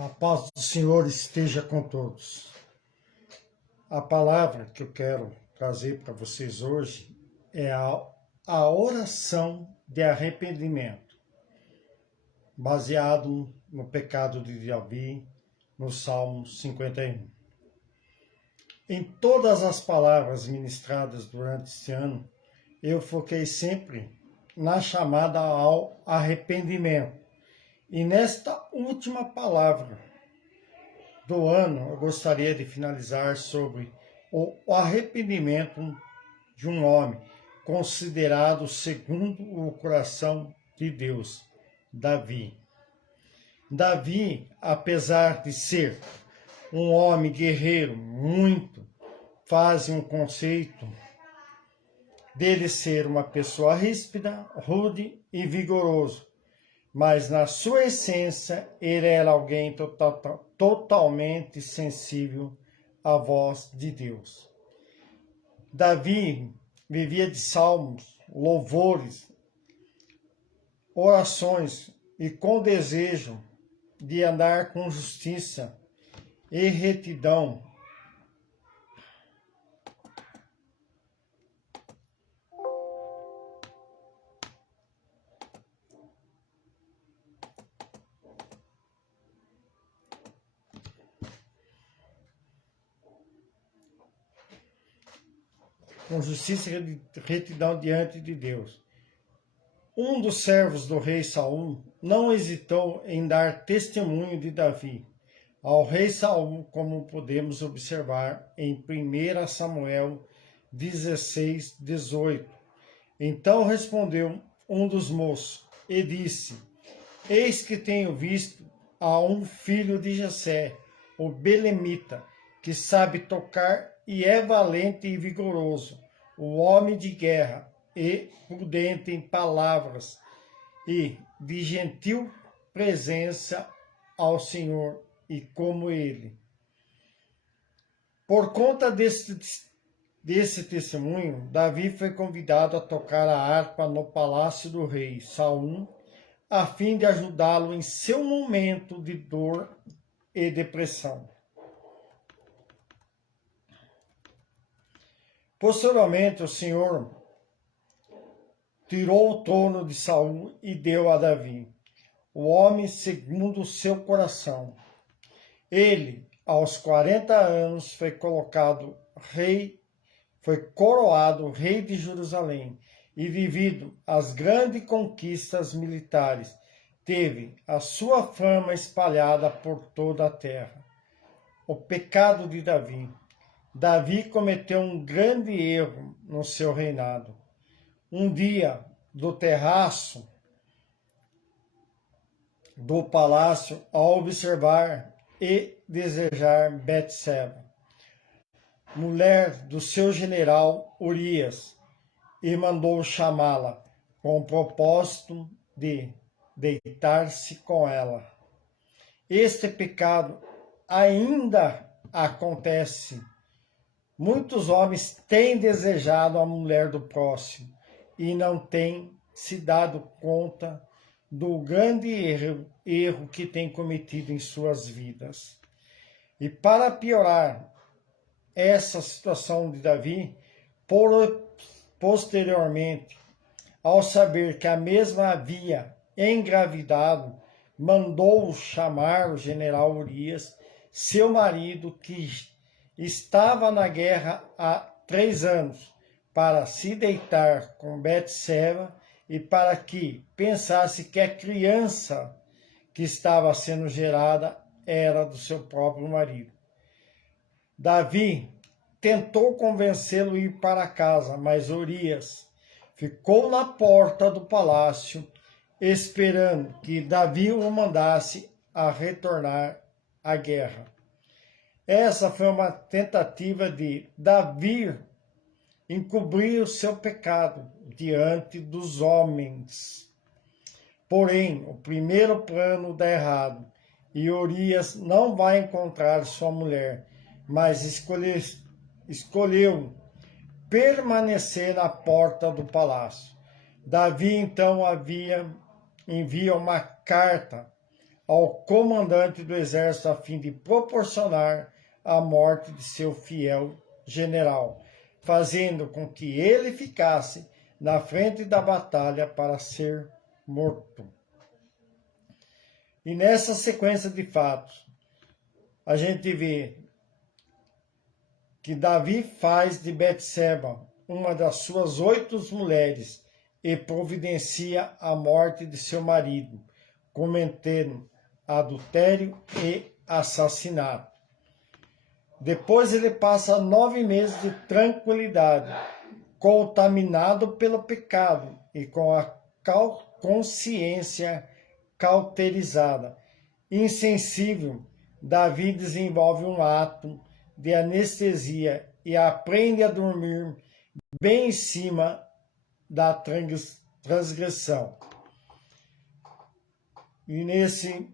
A paz do Senhor esteja com todos. A palavra que eu quero trazer para vocês hoje é a oração de arrependimento, baseado no pecado de Davi, no Salmo 51. Em todas as palavras ministradas durante este ano, eu foquei sempre na chamada ao arrependimento. E nesta última palavra do ano, eu gostaria de finalizar sobre o arrependimento de um homem considerado segundo o coração de Deus, Davi. Davi, apesar de ser um homem guerreiro, muito fazem um conceito dele ser uma pessoa ríspida, rude e vigoroso. Mas na sua essência, ele era alguém totalmente sensível à voz de Deus. Davi vivia de salmos, louvores, orações e com desejo de andar com justiça e retidão. Com justiça e retidão diante de Deus. Um dos servos do rei Saul não hesitou em dar testemunho de Davi ao rei Saul, como podemos observar em 1 Samuel 16, 18. Então respondeu um dos moços e disse: Eis que tenho visto a um filho de Jessé, o belemita, que sabe tocar e é valente e vigoroso, o homem de guerra e prudente em palavras e de gentil presença ao Senhor, e como ele. Por conta desse testemunho, Davi foi convidado a tocar a harpa no palácio do rei Saul, a fim de ajudá-lo em seu momento de dor e depressão. Posteriormente, o Senhor tirou o trono de Saul e deu a Davi, o homem segundo o seu coração. Ele, aos 40 anos, foi coroado rei de Jerusalém, e devido às grandes conquistas militares, teve a sua fama espalhada por toda a terra. O pecado de Davi. Davi cometeu um grande erro no seu reinado. Um dia, do terraço do palácio, ao observar e desejar Betseba, mulher do seu general Urias, e mandou chamá-la com o propósito de deitar-se com ela. Este pecado ainda acontece. Muitos homens têm desejado a mulher do próximo e não têm se dado conta do grande erro que têm cometido em suas vidas. E para piorar essa situação de Davi, posteriormente, ao saber que a mesma havia engravidado, mandou chamar o general Urias, seu marido, que estava na guerra há 3 anos, para se deitar com Betseba e para que pensasse que a criança que estava sendo gerada era do seu próprio marido. Davi tentou convencê-lo a ir para casa, mas Urias ficou na porta do palácio, esperando que Davi o mandasse a retornar à guerra. Essa foi uma tentativa de Davi encobrir o seu pecado diante dos homens. Porém, o primeiro plano dá errado e Urias não vai encontrar sua mulher, mas escolheu permanecer na porta do palácio. Davi então envia uma carta ao comandante do exército a fim de proporcionar a morte de seu fiel general, fazendo com que ele ficasse na frente da batalha para ser morto. E nessa sequência de fatos, a gente vê que Davi faz de Betseba uma das suas 8 mulheres e providencia a morte de seu marido, cometendo adultério e assassinato. Depois ele passa 9 meses de tranquilidade, contaminado pelo pecado e com a consciência cauterizada. Insensível, Davi desenvolve um ato de anestesia e aprende a dormir bem em cima da transgressão. E nesse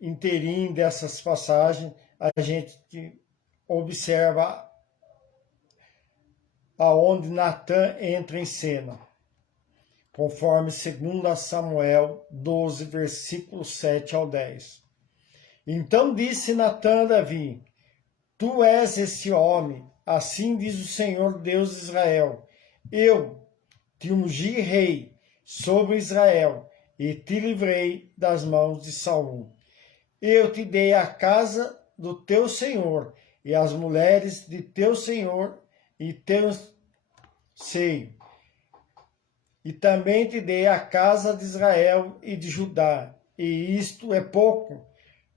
inteirinho dessas passagens, a gente observa aonde Natã entra em cena, conforme 2 Samuel 12, versículos 7 ao 10. Então disse Natã a Davi: Tu és esse homem, assim diz o Senhor Deus de Israel. Eu te ungi rei sobre Israel e te livrei das mãos de Saul. Eu te dei a casa do teu senhor e as mulheres de teu senhor e teu seio. E também te dei a casa de Israel e de Judá. E isto é pouco,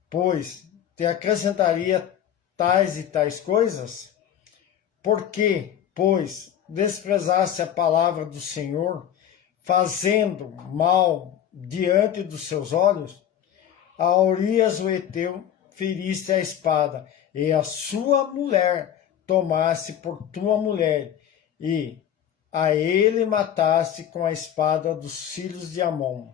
pois te acrescentaria tais e tais coisas? Por que, pois, desprezaste a palavra do Senhor, fazendo mal diante dos seus olhos? A Urias o Heteu feriste a espada, e a sua mulher tomaste por tua mulher, e a ele mataste com a espada dos filhos de Amon.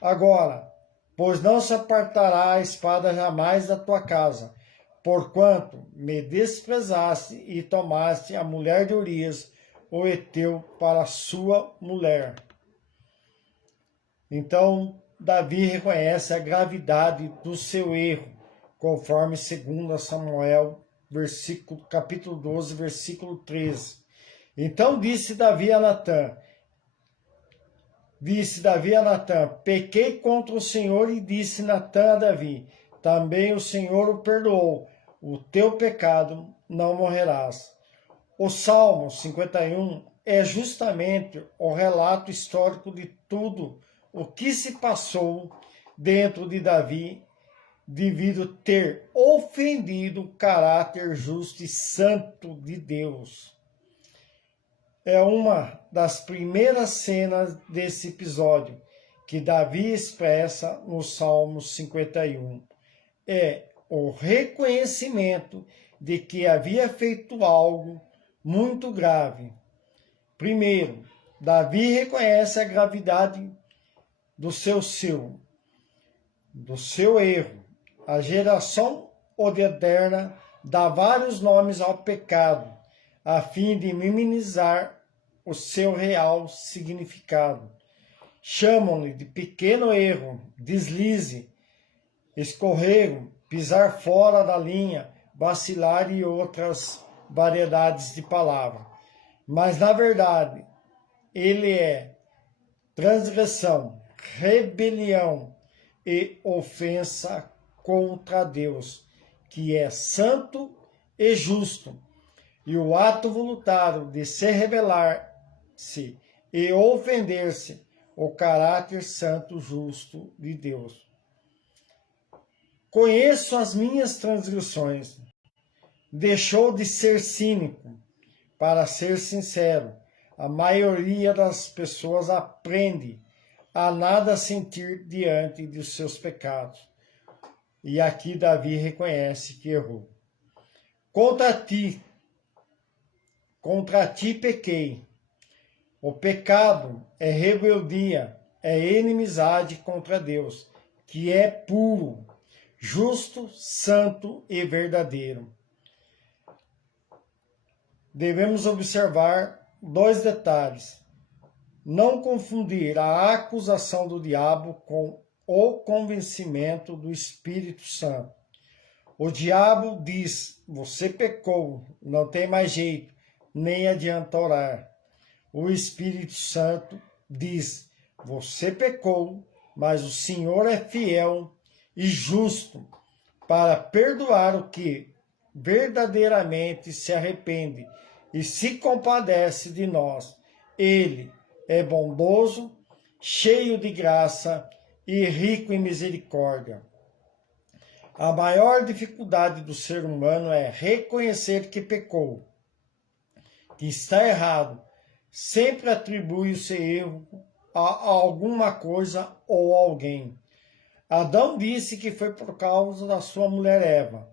Agora, pois não se apartará a espada jamais da tua casa, porquanto me desprezaste e tomaste a mulher de Urias, o Heteu, para sua mulher. Então, Davi reconhece a gravidade do seu erro, conforme 2 Samuel, capítulo 12, versículo 13. Então disse Davi a Natã, pequei contra o Senhor, e disse Natã a Davi, também o Senhor o perdoou, o teu pecado não morrerás. O Salmo 51 é justamente o relato histórico de tudo o que se passou dentro de Davi, devido ter ofendido o caráter justo e santo de Deus. É uma das primeiras cenas desse episódio que Davi expressa no Salmo 51. É o reconhecimento de que havia feito algo muito grave. Primeiro, Davi reconhece a gravidade do seu erro. A geração moderna dá vários nomes ao pecado, a fim de minimizar o seu real significado. Chamam-lhe de pequeno erro, deslize, escorrego, pisar fora da linha, vacilar e outras variedades de palavras. Mas, na verdade, ele é transgressão, rebelião e ofensa contra Deus, que é santo e justo. E o ato voluntário de se rebelar-se e ofender-se o caráter santo justo de Deus. Conheço as minhas transgressões. Deixou de ser cínico para ser sincero. A maioria das pessoas aprende a nada sentir diante dos seus pecados. E aqui Davi reconhece que errou. Contra ti pequei. O pecado é rebeldia, é inimizade contra Deus, que é puro, justo, santo e verdadeiro. Devemos observar 2 detalhes. Não confundir a acusação do diabo com o convencimento do Espírito Santo. O diabo diz: você pecou, não tem mais jeito, nem adianta orar. O Espírito Santo diz: você pecou, mas o Senhor é fiel e justo para perdoar o que verdadeiramente se arrepende e se compadece de nós. Ele é bondoso, cheio de graça e rico em misericórdia. A maior dificuldade do ser humano é reconhecer que pecou, que está errado. Sempre atribui o seu erro a alguma coisa ou alguém. Adão disse que foi por causa da sua mulher Eva.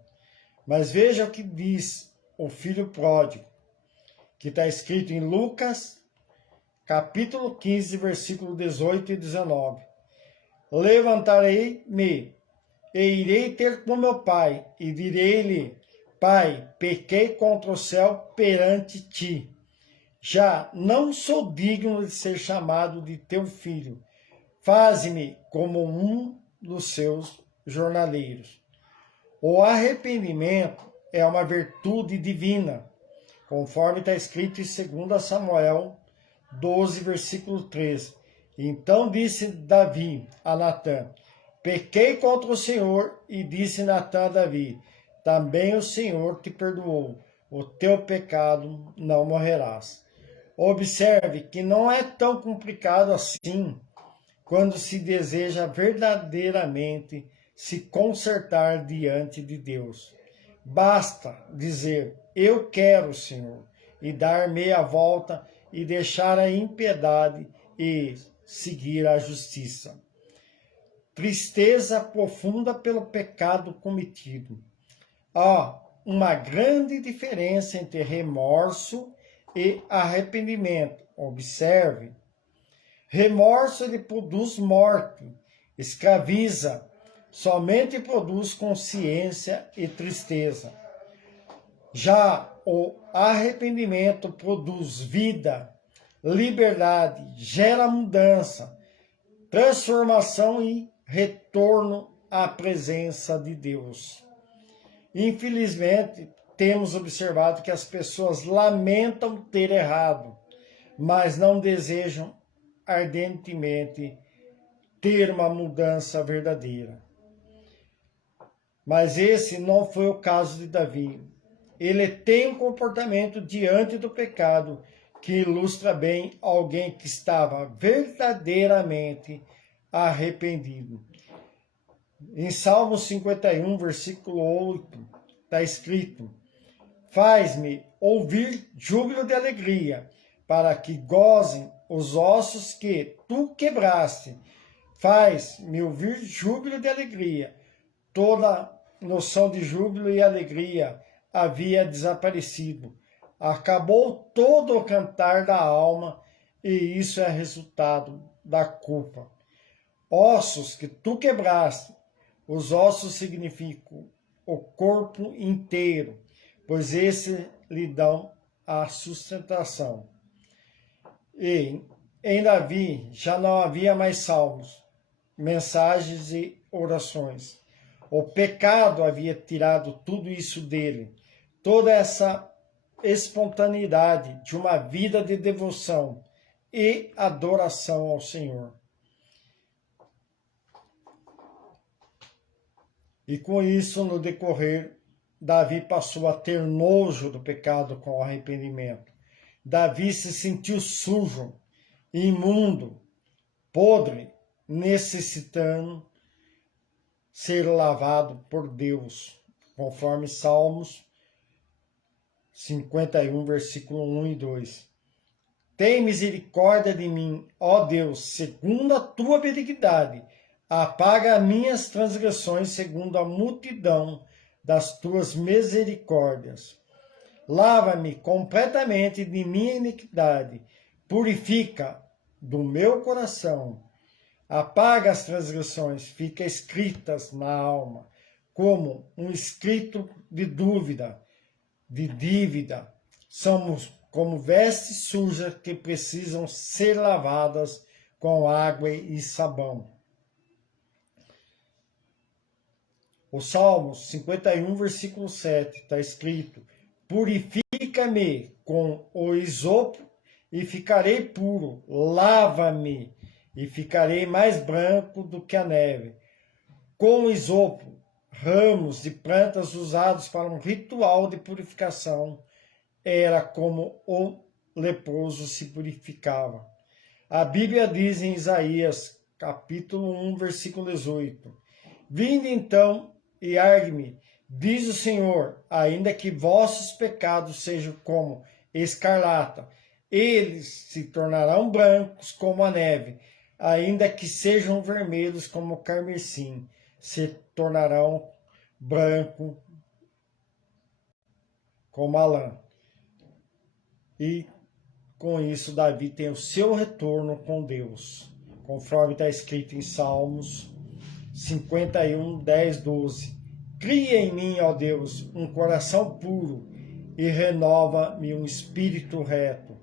Mas veja o que diz o filho pródigo, que está escrito em Lucas, capítulo 15, versículo 18 e 19. Levantarei-me e irei ter com meu pai, e direi-lhe: Pai, pequei contra o céu perante ti. Já não sou digno de ser chamado de teu filho. Faze-me como um dos seus jornaleiros. O arrependimento é uma virtude divina, conforme está escrito em 2 Samuel 12, versículo 13. Então disse Davi a Natã: pequei contra o Senhor, e disse Natã a Davi: também o Senhor te perdoou, o teu pecado não morrerás. Observe que não é tão complicado assim quando se deseja verdadeiramente se consertar diante de Deus. Basta dizer: eu quero, Senhor, e dar meia volta e deixar a impiedade e seguir a justiça. Tristeza profunda pelo pecado cometido. Há uma grande diferença entre remorso e arrependimento. Observe. Remorso ele produz morte, escraviza, somente produz consciência e tristeza. Já o arrependimento produz vida, liberdade, gera mudança, transformação e retorno à presença de Deus. Infelizmente, temos observado que as pessoas lamentam ter errado, mas não desejam ardentemente ter uma mudança verdadeira. Mas esse não foi o caso de Davi. Ele tem um comportamento diante do pecado que ilustra bem alguém que estava verdadeiramente arrependido. Em Salmo 51, versículo 8, está escrito: faz-me ouvir júbilo de alegria, para que gozem os ossos que tu quebraste. Faz-me ouvir júbilo de alegria. Toda noção de júbilo e alegria havia desaparecido. Acabou todo o cantar da alma, e isso é resultado da culpa. Ossos que tu quebraste. Os ossos significam o corpo inteiro, pois esse lhe dão a sustentação. E em Davi já não havia mais salmos, mensagens e orações. O pecado havia tirado tudo isso dele, toda essa espontaneidade de uma vida de devoção e adoração ao Senhor. E com isso, no decorrer, Davi passou a ter nojo do pecado com arrependimento. Davi se sentiu sujo, imundo, podre, necessitando ser lavado por Deus, conforme Salmos 51, versículo 1 e 2. Tem misericórdia de mim, ó Deus, segundo a tua benignidade. Apaga minhas transgressões segundo a multidão das tuas misericórdias. Lava-me completamente de minha iniquidade. Purifica do meu coração. Apaga as transgressões, fica escritas na alma, como um escrito de dúvida, de dívida. Somos como vestes sujas que precisam ser lavadas com água e sabão. O Salmos 51, versículo 7, está escrito: purifica-me com o isopo e ficarei puro, lava-me e ficarei mais branco do que a neve. Com o isopo, ramos de plantas usados para um ritual de purificação, era como o leproso se purificava. A Bíblia diz em Isaías, capítulo 1, versículo 18: vinde então e argue-me, diz o Senhor, ainda que vossos pecados sejam como escarlata, eles se tornarão brancos como a neve, ainda que sejam vermelhos como o carmesim, se tornarão branco como a lã. E com isso Davi tem o seu retorno com Deus, conforme está escrito em Salmos 51, 10, 12. Cria em mim, ó Deus, um coração puro e renova-me um espírito reto.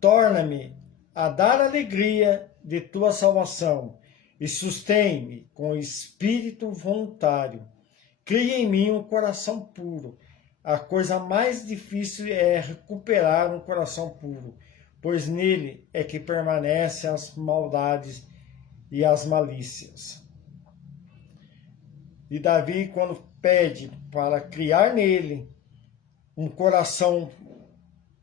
Torna-me a dar alegria de tua salvação e sustém-me com espírito voluntário. Cria em mim um coração puro. A coisa mais difícil é recuperar um coração puro, pois nele é que permanecem as maldades e as malícias. E Davi, quando pede para criar nele um coração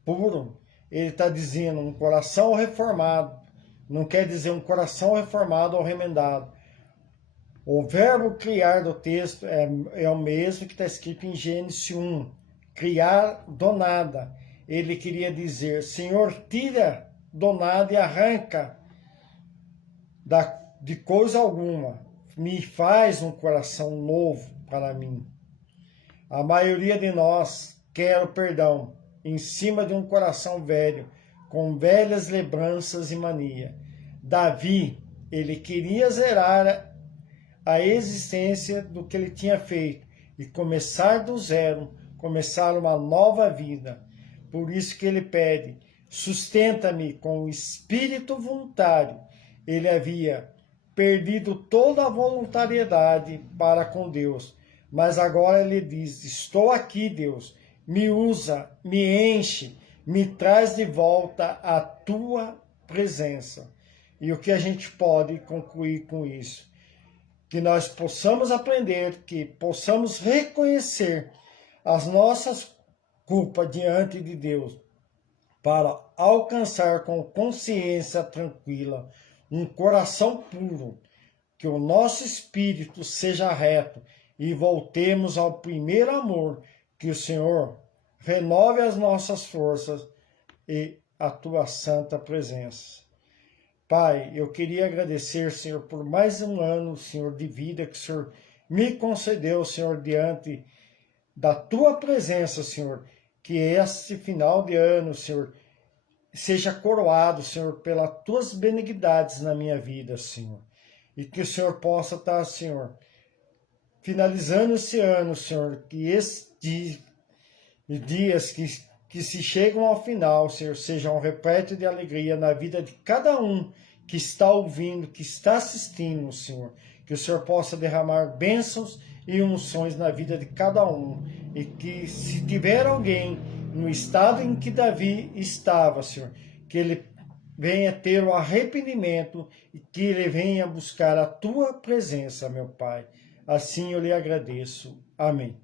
puro, ele está dizendo um coração reformado. Não quer dizer um coração reformado ou remendado. O verbo criar do texto é o mesmo que está escrito em Gênesis 1. Criar do nada. Ele queria dizer: Senhor, tira do nada e arranca de coisa alguma. Me faz um coração novo para mim. A maioria de nós quer o perdão em cima de um coração velho, com velhas lembranças e mania. Davi, ele queria zerar a existência do que ele tinha feito e começar do zero, começar uma nova vida. Por isso que ele pede: sustenta-me com o espírito voluntário. Ele havia perdido toda a voluntariedade para com Deus, mas agora ele diz: estou aqui, Deus, me usa, me enche, me traz de volta a tua presença. E o que a gente pode concluir com isso? Que nós possamos aprender, que possamos reconhecer as nossas culpas diante de Deus, para alcançar com consciência tranquila um coração puro, que o nosso espírito seja reto e voltemos ao primeiro amor, que o Senhor renove as nossas forças e a tua santa presença. Pai, eu queria agradecer, Senhor, por mais um ano, Senhor, de vida que o Senhor me concedeu, Senhor, diante da tua presença, Senhor, que este final de ano, Senhor, seja coroado, Senhor, pelas tuas benignidades na minha vida, Senhor. E que o Senhor possa estar, Senhor, finalizando esse ano, Senhor, que esses dias que se chegam ao final, Senhor, sejam um repleto de alegria na vida de cada um que está ouvindo, que está assistindo, Senhor. Que o Senhor possa derramar bênçãos e unções na vida de cada um. E que se tiver alguém no estado em que Davi estava, Senhor, que ele venha ter o arrependimento e que ele venha buscar a tua presença, meu Pai. Assim eu lhe agradeço. Amém.